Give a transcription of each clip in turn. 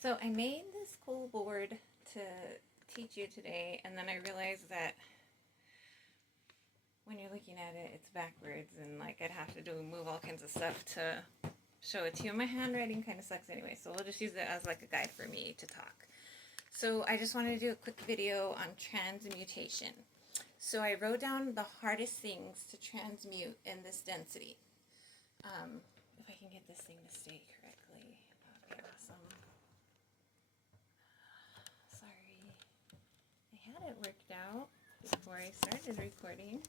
So I made this cool board to teach you today, and then I realized that when you're looking at it, it's backwards, and like I'd have to move all kinds of stuff to show it to you. My handwriting kind of sucks anyway, so we'll just use it as like a guide for me to talk. So I just wanted to do a quick video on transmutation. So I wrote down the hardest things to transmute in this density. If I can get this thing to stay correctly, that would be awesome. Sorry, I had it worked out before I started recording.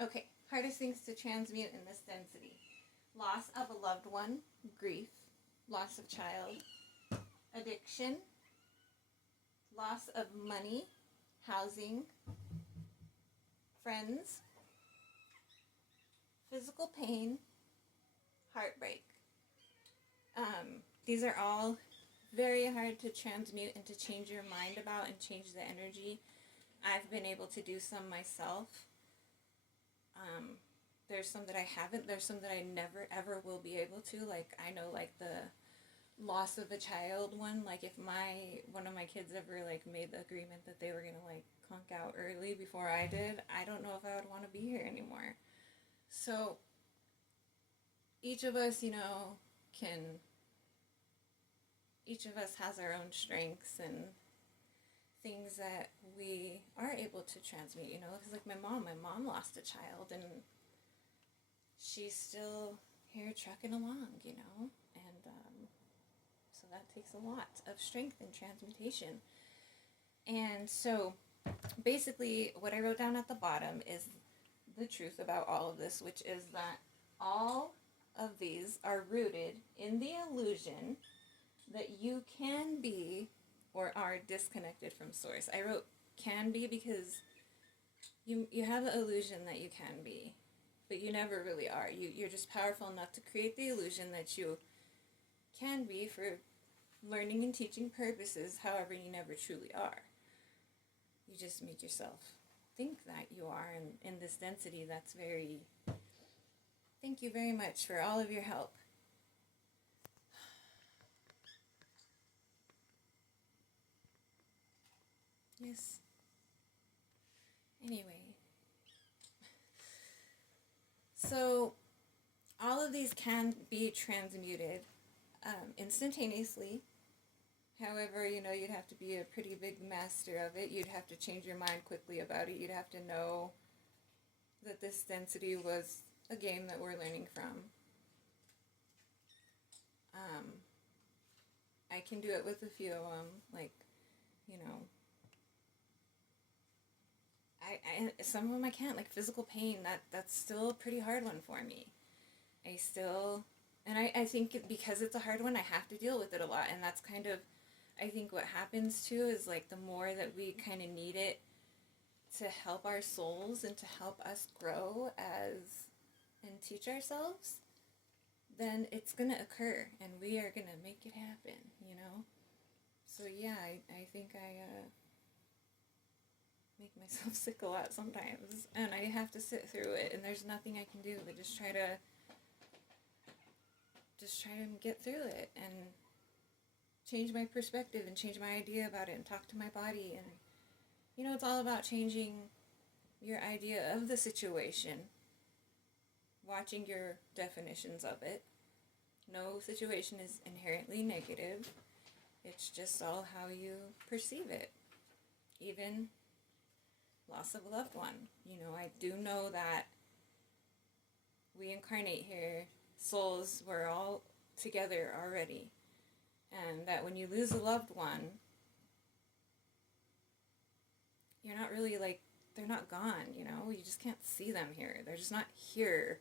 Okay, hardest things to transmute in this density. Loss of a loved one, grief, loss of child, addiction, loss of money, housing, friends, physical pain, heartbreak. These are all very hard to transmute and to change your mind about and change the energy. I've been able to do some myself. There's some that I haven't. There's some that I never ever will be able to. Like, I know, like, the loss of a child one. Like, if one of my kids ever, like, made the agreement that they were gonna, like, conk out early before I did, I don't know if I would want to be here anymore. So each of us, each of us has our own strengths and things that we are able to transmute, because like my mom lost a child, and she's still here trucking along, and so that takes a lot of strength in transmutation. And so basically what I wrote down at the bottom is the truth about all of this, which is that all of these are rooted in the illusion that you can be or are disconnected from source. I wrote can be because you have the illusion that you can be, but you never really are. You're just powerful enough to create the illusion that you can be for learning and teaching purposes. However, you never truly are. You just make yourself think that you are, and in this density, that's very... Thank you very much for all of your help. Yes. Anyway. So, all of these can be transmuted instantaneously. However, you'd have to be a pretty big master of it. You'd have to change your mind quickly about it. You'd have to know that this density was a game that we're learning from. I can do it with a few of them, like, some of them I can't, like physical pain, that's still a pretty hard one for me. I think because it's a hard one, I have to deal with it a lot, and that's kind of, I think what happens too is like the more that we kind of need it to help our souls and to help us grow and teach ourselves, then it's going to occur, and we are going to make it happen, So yeah, I think I make myself sick a lot sometimes, and I have to sit through it, and there's nothing I can do but just try to get through it and change my perspective and change my idea about it and talk to my body. And it's all about changing your idea of the situation, watching your definitions of it. No situation is inherently negative. It's just all how you perceive it. Even loss of a loved one. I do know that we incarnate here, souls, we're all together already. And that when you lose a loved one, you're not really like, they're not gone, you just can't see them here. They're just not here.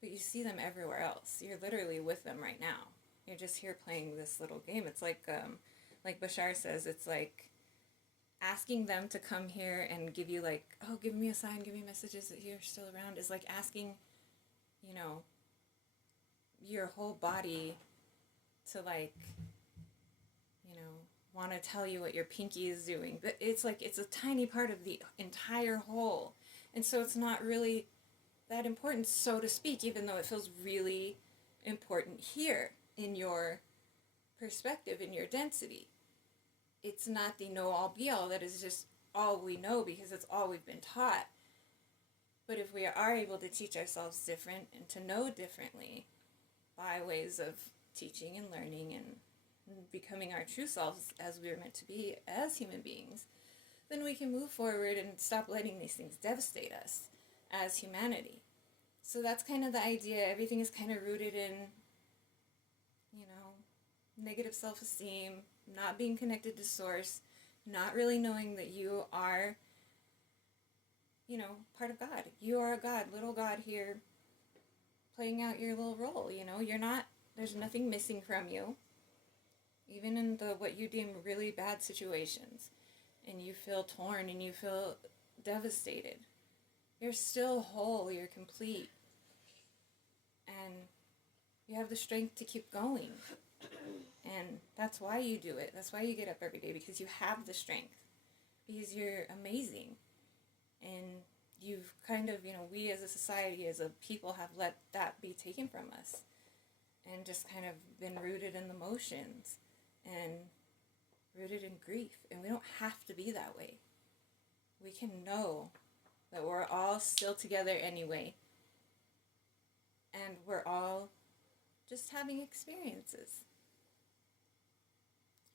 But you see them everywhere else. You're literally with them right now. You're just here playing this little game. It's like Bashar says, it's like asking them to come here and give you like, oh, give me a sign, give me messages that you're still around, is like asking, your whole body to like, want to tell you what your pinky is doing. But it's like, it's a tiny part of the entire whole. And so it's not really that important, so to speak, even though it feels really important here in your perspective, in your density. It's not the know-all be-all that is just all we know because it's all we've been taught. But if we are able to teach ourselves different and to know differently by ways of teaching and learning and becoming our true selves as we are meant to be as human beings, then we can move forward and stop letting these things devastate us as humanity. So that's kind of the idea. Everything is kind of rooted in, negative self-esteem, not being connected to source, not really knowing that you are, part of God. You are a God, little God here, playing out your little role, You're not, there's nothing missing from you. Even in what you deem really bad situations, and you feel torn and you feel devastated, you're still whole, you're complete. And you have the strength to keep going. And that's why you do it. That's why you get up every day, because you have the strength. Because you're amazing. And you've kind of, we as a society, as a people, have let that be taken from us. And just kind of been rooted in the emotions. And rooted in grief. And we don't have to be that way. We can know that we're all still together anyway. And we're all just having experiences.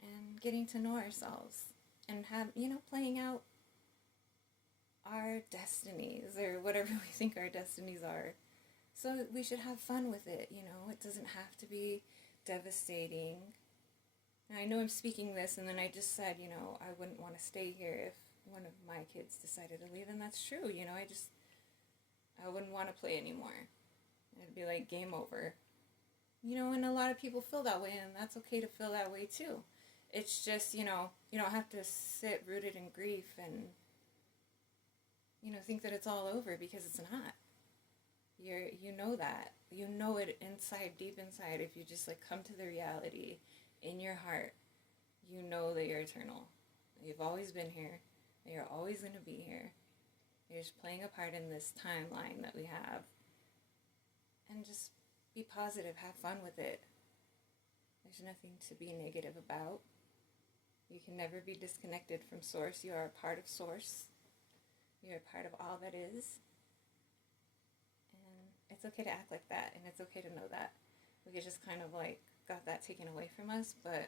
And getting to know ourselves. And playing out our destinies, or whatever we think our destinies are. So we should have fun with it, It doesn't have to be devastating. Now, I know I'm speaking this, and then I just said, I wouldn't want to stay here if one of my kids decided to leave, and that's true, I wouldn't want to play anymore. It'd be like game over. And a lot of people feel that way, and that's okay to feel that way too. It's just, you don't have to sit rooted in grief and, think that it's all over, because it's not. You know that. You know it inside, deep inside, if you just come to the reality in your heart. You know that you're eternal. You've always been here. You're always going to be here. You're just playing a part in this timeline that we have. And just be positive. Have fun with it. There's nothing to be negative about. You can never be disconnected from Source. You are a part of Source. You're a part of all that is. And it's okay to act like that. And it's okay to know that. We could just kind of got that taken away from us, but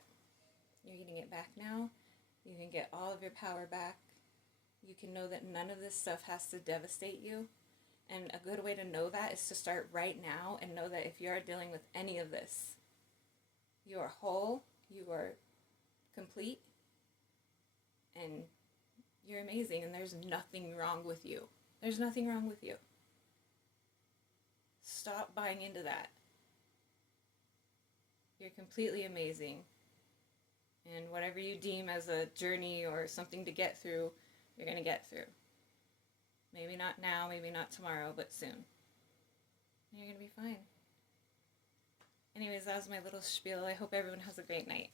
you're getting it back now. You can get all of your power back. You can know that none of this stuff has to devastate you. And a good way to know that is to start right now and know that if you are dealing with any of this, you are whole, you are complete, and you're amazing, and there's nothing wrong with you. There's nothing wrong with you. Stop buying into that. You're completely amazing. And whatever you deem as a journey or something to get through, you're going to get through. Maybe not now, maybe not tomorrow, but soon. And you're going to be fine. Anyways, that was my little spiel. I hope everyone has a great night.